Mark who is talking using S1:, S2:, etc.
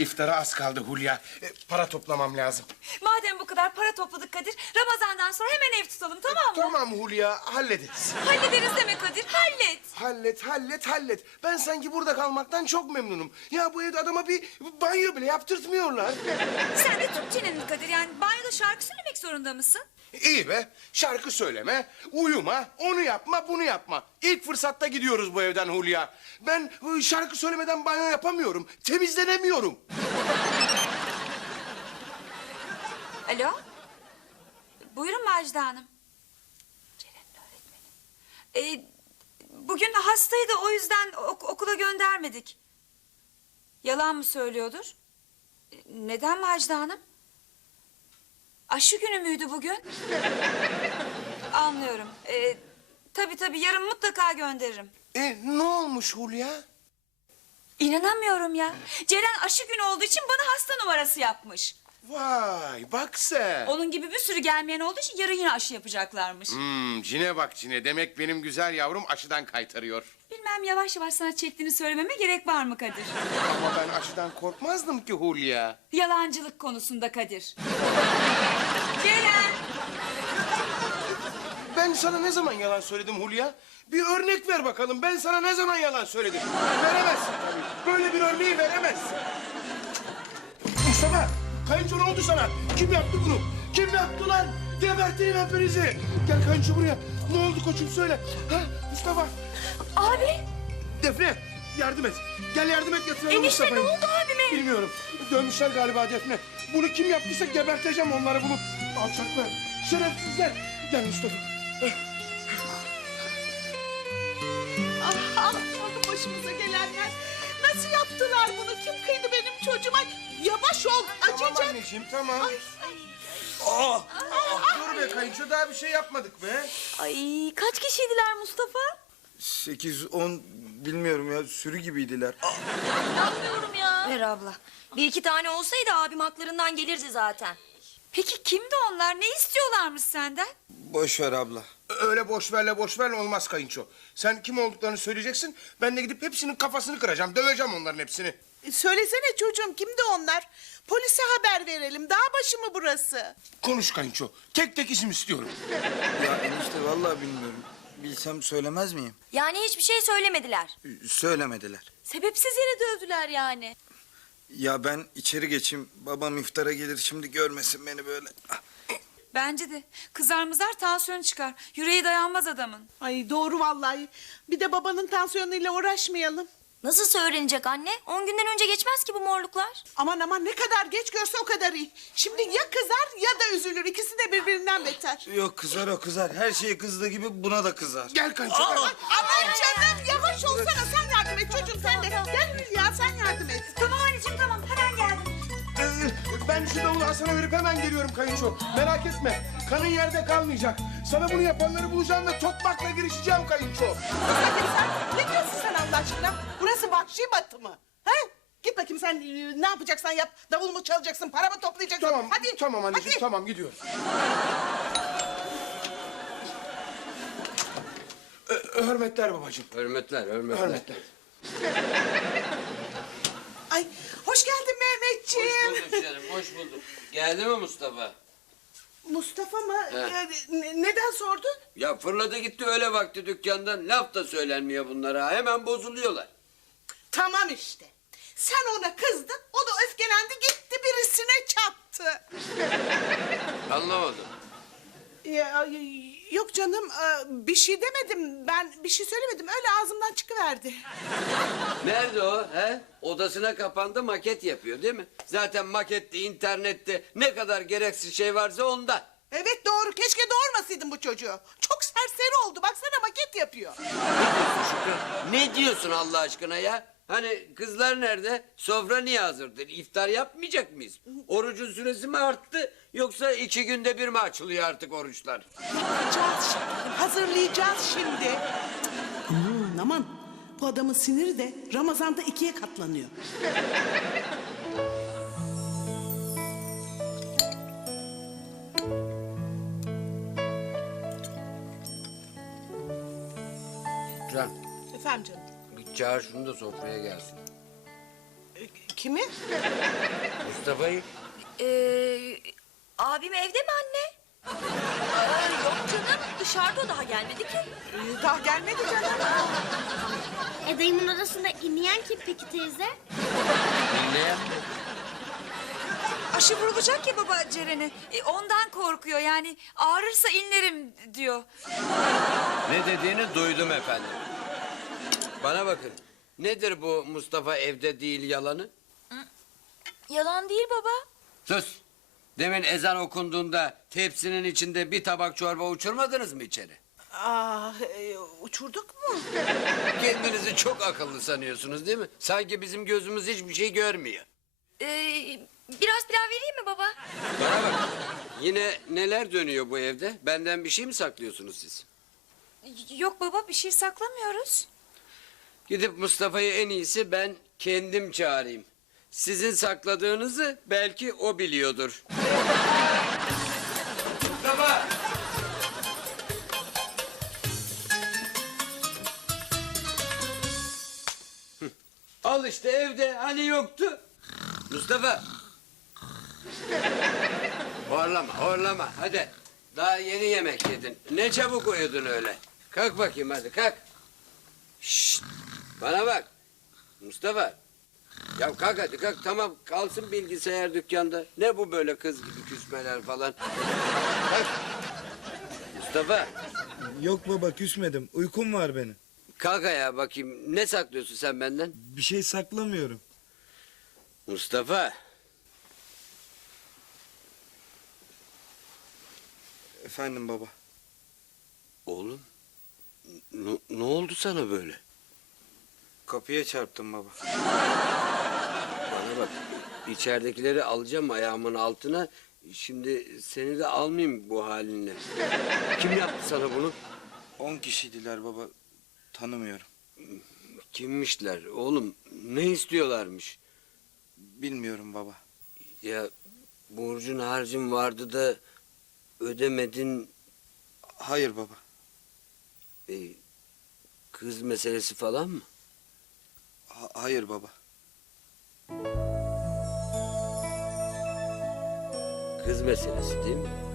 S1: İftara az kaldı Hulya. para toplamam lazım
S2: kadar para topladık Kadir. Ramazandan sonra hemen ev tutalım tamam mı?
S1: Tamam Hulya hallederiz.
S2: Hallederiz deme Kadir hallet.
S1: Hallet hallet hallet. Ben sanki burada kalmaktan çok memnunum. Ya bu evde adama bir banyo bile yaptırtmıyorlar.
S2: Sen de Türkçenin mi Kadir? Yani banyoda şarkı söylemek zorunda mısın?
S1: İyi be şarkı söyleme, uyuma, onu yapma, bunu yapma. İlk fırsatta gidiyoruz bu evden Hulya. Ben şarkı söylemeden banyo yapamıyorum, temizlenemiyorum.
S2: Alo. Buyurun Macide Hanım. Ceren'in öğretmeni. Ee, bugün hastaydı o yüzden ok okula göndermedik. Yalan mı söylüyordur? E, neden Macide Hanım? Aşı günü müydü bugün? Anlıyorum. Ee, tabii tabii yarın mutlaka gönderirim.
S1: E ne olmuş Hulya?
S2: İnanamıyorum ya. Ceren aşı günü olduğu için bana hasta numarası yapmış.
S1: Vay bak sen.
S2: Onun gibi bir sürü gelmeyen olduğu için yarın yine aşı yapacaklarmış.
S1: Hmm, cine bak cine demek benim güzel yavrum aşıdan kaytarıyor.
S2: Bilmem yavaş yavaş sana çektiğini söylememe gerek var mı Kadir?
S1: Ama ben aşıdan korkmazdım ki Hulya.
S2: Yalancılık konusunda Kadir. Ceren.
S1: ben sana ne zaman yalan söyledim Hulya? Bir örnek ver bakalım ben sana ne zaman yalan söyledim? veremezsin tabii. Böyle bir örneği veremezsin. işte Mustafa. Kayınço ne oldu sana? Kim yaptı bunu? Kim yaptı lan? Geberteyim hepinizi. Gel kayınço buraya. Ne oldu koçum söyle. Ha Mustafa. Abi. Defne yardım et. Gel yardım et getirelim Enişte
S2: Mustafa'yı. Enişte ne oldu abime?
S1: Bilmiyorum. Dönmüşler galiba Defne. Bunu kim yaptıysa geberteceğim onları bulup. Alçaklar. Şerefsizler. Gel Mustafa.
S3: Ha. Ah, ah, başımıza gelenler. Nasıl yaptılar bunu? Kim kıydı benim çocuğuma? Yavaş ol, acıcık. Tamam
S1: anneciğim, tamam. Ay. Ay. Oh. Ah, ah, ah, Dur ah, be kayınço, ay. daha bir şey yapmadık be.
S2: Ay, kaç kişiydiler Mustafa?
S1: Sekiz, on, bilmiyorum ya, sürü gibiydiler.
S2: Anlamıyorum ya.
S4: Ver abla, bir iki tane olsaydı abim haklarından gelirdi zaten.
S2: Peki kimdi onlar, ne istiyorlarmış senden?
S1: Boş ver abla öyle boş verle boş verle olmaz kayınço. Sen kim olduklarını söyleyeceksin. Ben de gidip hepsinin kafasını kıracağım. Döveceğim onların hepsini.
S3: E söylesene çocuğum kimdi onlar? Polise haber verelim. Daha başı mı burası?
S1: Konuş kayınço. Tek tek isim istiyorum. ya işte vallahi bilmiyorum. Bilsem söylemez miyim?
S2: Yani hiçbir şey söylemediler.
S1: Söylemediler.
S2: Sebepsiz yere dövdüler yani.
S1: Ya ben içeri geçeyim. Babam iftara gelir şimdi görmesin beni böyle. Ah.
S2: Bence de. Kızar mızar tansiyon çıkar. Yüreği dayanmaz adamın.
S3: Ay doğru vallahi. Bir de babanın tansiyonuyla uğraşmayalım.
S2: Nasıl öğrenecek anne. On günden önce geçmez ki bu morluklar.
S3: Aman aman ne kadar geç görse o kadar iyi. Şimdi ya kızar ya da üzülür. İkisi de birbirinden beter.
S1: Yok kızar o kızar. Her şey kızdı gibi buna da kızar. Gel kanka. Aman,
S3: aman canım ya. yavaş olsana. Kırk. Sen yardım et çocuğum Sağ sen de. Gel Hülya sen yardım et.
S2: Tamam anneciğim tamam. Hemen geldim
S1: ben şu davulu Hasan'a verip hemen geliyorum kayınço. Merak etme, kanın yerde kalmayacak. Sana bunu yapanları bulacağım ve topmakla girişeceğim kayınço.
S3: sen. ne diyorsun sen Allah aşkına? Burası vahşi batı mı? He? Git bakayım sen ne yapacaksan yap. Davul mu çalacaksın, para mı toplayacaksın? Tamam, hadi.
S1: tamam anneciğim, hadi. tamam gidiyoruz. Ö hürmetler babacığım.
S5: Hürmetler, hürmetler. hürmetler.
S3: Ay, hoş geldin. Babacığım.
S5: Hoş bulduk canım, hoş bulduk. Geldi mi Mustafa?
S3: Mustafa mı? Ee, evet. neden sordun?
S5: Ya fırladı gitti öyle vakti dükkandan. Laf da söylenmiyor bunlara. Hemen bozuluyorlar.
S3: Tamam işte. Sen ona kızdın, o da öfkelendi gitti birisine çattı.
S5: Anlamadım.
S3: Ya, ay, ay. Yok canım, bir şey demedim. Ben bir şey söylemedim. Öyle ağzımdan çıkıverdi.
S5: Nerede o? He? Odasına kapandı, maket yapıyor değil mi? Zaten makette, internette ne kadar gereksiz şey varsa onda.
S3: Evet doğru. Keşke doğurmasaydın bu çocuğu. Çok serseri oldu. Baksana maket yapıyor.
S5: ne diyorsun Allah aşkına ya? Hani kızlar nerede? Sofra niye hazırdır? İftar yapmayacak mıyız? Orucun süresi mi arttı? Yoksa iki günde bir mi açılıyor artık oruçlar? Yapacağız
S3: şimdi. Hazırlayacağız şimdi. Aman hmm, aman. Bu adamın siniri de Ramazan'da ikiye katlanıyor.
S5: Efendim canım. Çağır şunu da sofraya gelsin. Kimi? Mustafa'yı.
S2: Ee, abim evde mi anne? Ay, yok canım, dışarıda daha gelmedi ki.
S3: Ee, daha gelmedi canım. Daha.
S4: E dayımın odasında inleyen kim peki teyze?
S5: İnleyen mi?
S2: Aşı vurulacak ya baba Ceren'i. E, ondan korkuyor yani ağrırsa inlerim diyor.
S5: ne dediğini duydum efendim. Bana bakın. Nedir bu Mustafa evde değil yalanı?
S2: Yalan değil baba.
S5: Sus. Demin ezan okunduğunda tepsinin içinde bir tabak çorba uçurmadınız mı içeri?
S2: Ah, e, uçurduk mu?
S5: Kendinizi çok akıllı sanıyorsunuz değil mi? Sanki bizim gözümüz hiçbir şey görmüyor.
S2: Ee, biraz pilav vereyim mi baba? Bana
S5: bak, yine neler dönüyor bu evde? Benden bir şey mi saklıyorsunuz siz?
S2: Y yok baba, bir şey saklamıyoruz.
S5: Gidip Mustafa'yı en iyisi ben kendim çağırayım. Sizin sakladığınızı belki o biliyordur. Mustafa! Al işte evde hani yoktu. Mustafa! horlama horlama hadi. Daha yeni yemek yedin. Ne çabuk uyudun öyle. Kalk bakayım hadi kalk. Şşt! Bana bak. Mustafa. Ya kalk hadi kalk tamam kalsın bilgisayar dükkanda. Ne bu böyle kız gibi küsmeler falan. bak. Mustafa.
S1: Yok baba küsmedim. Uykum var benim.
S5: Kalk ya bakayım. Ne saklıyorsun sen benden? Bir
S1: şey saklamıyorum.
S5: Mustafa. Efendim baba. Oğlum. Ne oldu sana böyle?
S1: Kapıya çarptım baba.
S5: Bana bak, içeridekileri alacağım ayağımın altına. Şimdi seni de almayayım bu halinle. Kim yaptı sana bunu?
S1: On kişiydiler baba, tanımıyorum.
S5: Kimmişler oğlum, ne istiyorlarmış?
S1: Bilmiyorum baba.
S5: Ya borcun harcın vardı da ödemedin.
S1: Hayır baba.
S5: Ee, kız meselesi falan mı? Hayır baba. Kız meselesi değil mi?